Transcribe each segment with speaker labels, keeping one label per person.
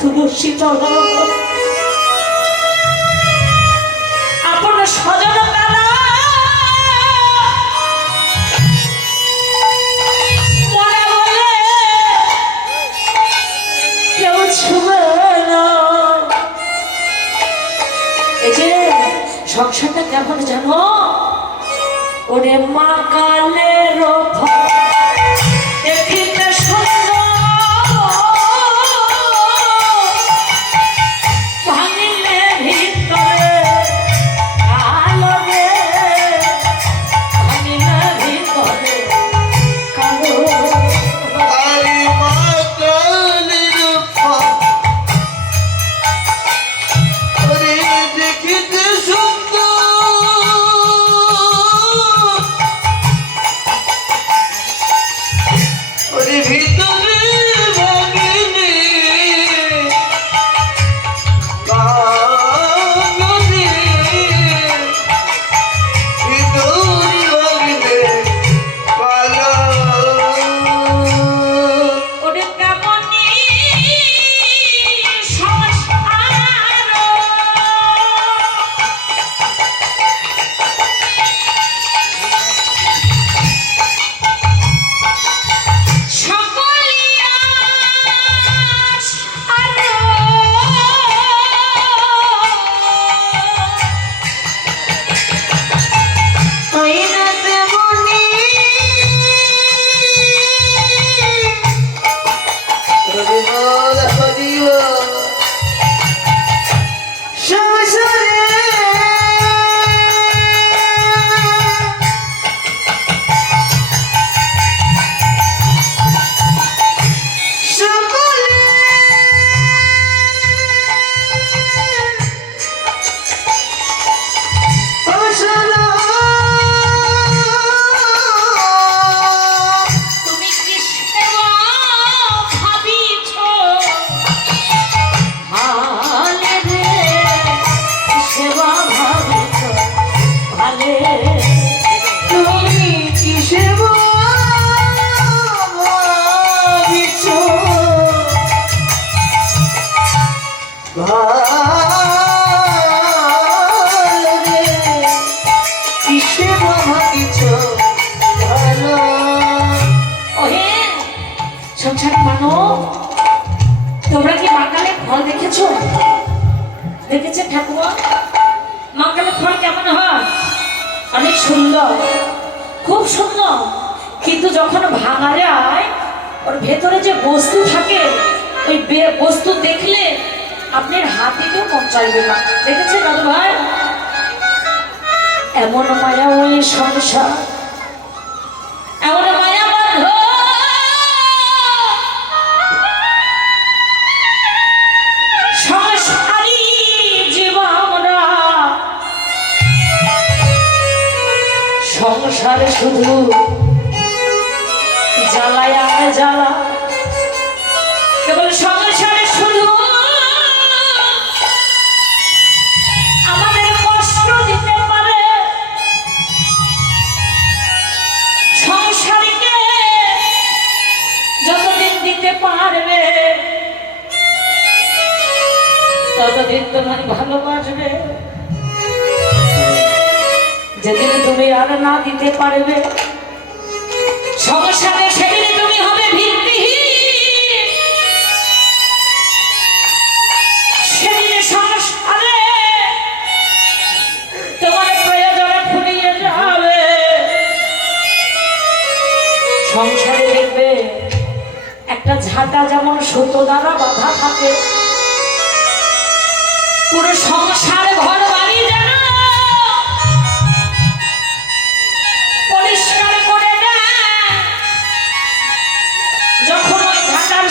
Speaker 1: তুলসী জল আপন সংসারটা কেমন জানো? ওরে মা কালের দেখিতে দেখেছে ঠাকুমা? মাকালে ফল কেমন হয়? অনেক সুন্দর। খুব সুন্দর। কিন্তু যখন ভাঙা যায়, ওর ভেতরে যে বস্তু থাকে, ওই বস্তু দেখলে আপনার হাতে কেউ মন চাইবে না। দেখেছেন দাদু ভাই? এমন মায়া ওই সংসার। এমন শুধু জ্বালায় জ্বালা, কেবল সংসারে শুধু আমাদের কষ্ট দিতে পারে। সংসারীকে যতদিন দিতে পারবে, ততদিন তোমার ভালোবাসবে। যেদিন তুমি আর না দিতে পারবে, সংসারে সেদিন তুমি হবে সংসারে দেখবে একটা ঝাঁটা যেমন সুতো দ্বারা বাঁধা থাকে, পুরো সংসার ঘর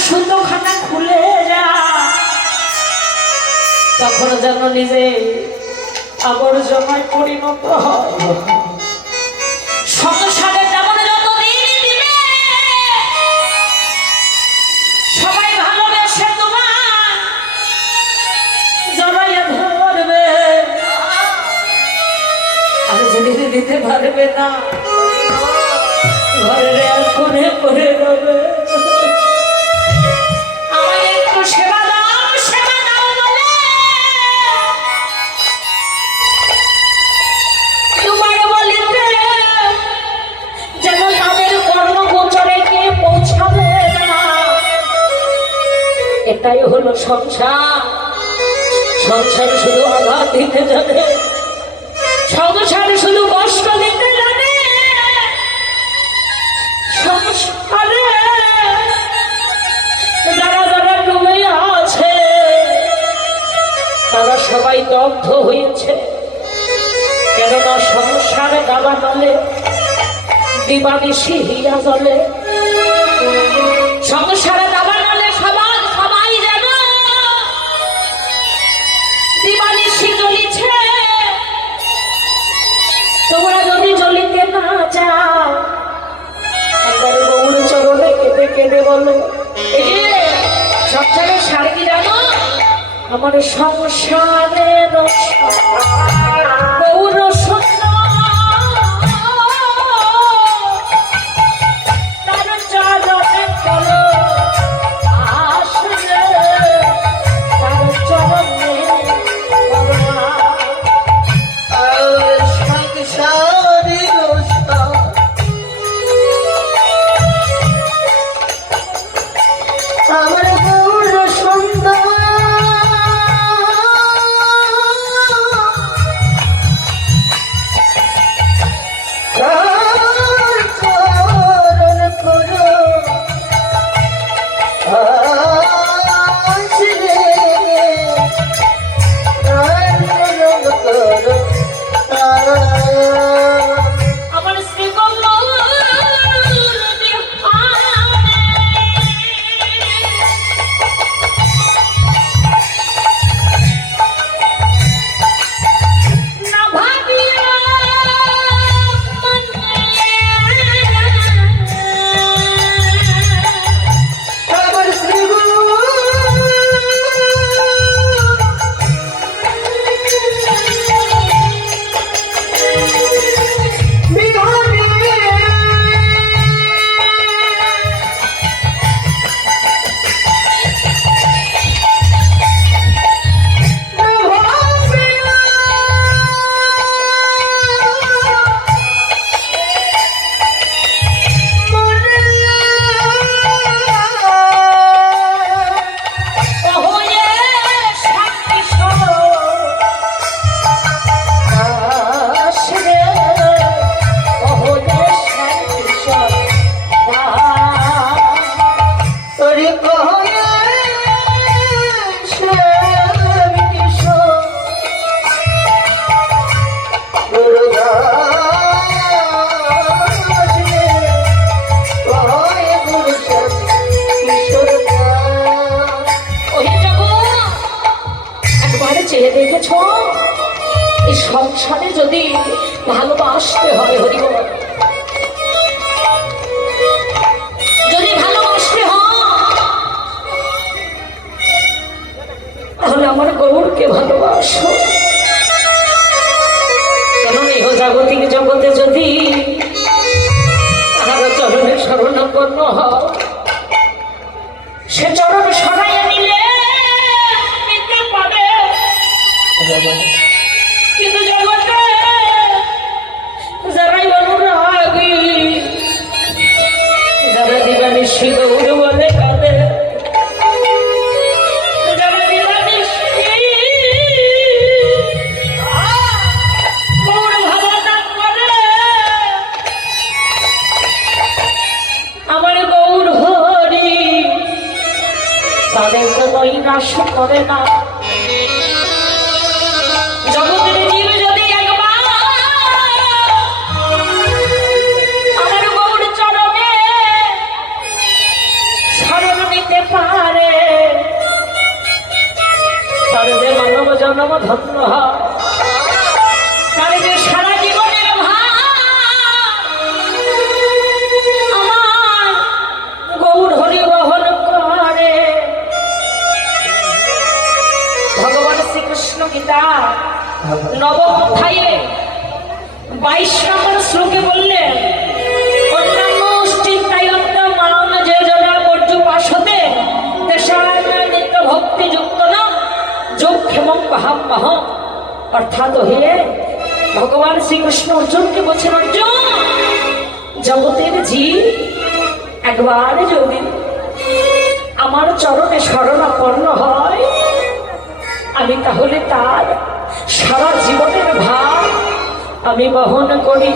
Speaker 1: সুতোখানা খুলে যা তখন যেন নিজে আবর্জনায় পরিণত হয়। শুধু আঘাত দিতে জানে সংসার শুধু কষ্ট দিতে জানে সংসারে যারা যারা ডুবে আছে, তারা সবাই দগ্ধ হয়েছে। কেননা সংসারে দাবা নলে দিবানিশি হীরা জলে। সংসারে দাবা সংসারের সার কি জানো? আমার সংসারের
Speaker 2: সংসারে
Speaker 1: যদি ভালোবাসতে হয় হরিবল যদি ভালোবাসতে হয়, তাহলে আমার গৌরকে ভালোবাসো। জাগতিক জগতে যদি তাহার চরণে শরণাপন্ন হয় সে চরণ সরাইয়া করে না। অধ্যায়ে বাইশ নম্বর শ্লোকে বললেন অন্যান্য চিন্তায়ন্ত মান যে জনা পর্যুপাসতে তেষাং নিত্য ভক্তি যুক্ত না যোগ ক্ষেমং বাহাম বাহম অর্থাৎ হে ভগবান শ্রীকৃষ্ণ অর্জুনকে বলছেন, অর্জুন, জগতের জীব একবার যদি আমার চরণে শরণাপন্ন হয় আমি তাহলে তার সারা জীবনের ভাব আমি বহন করি।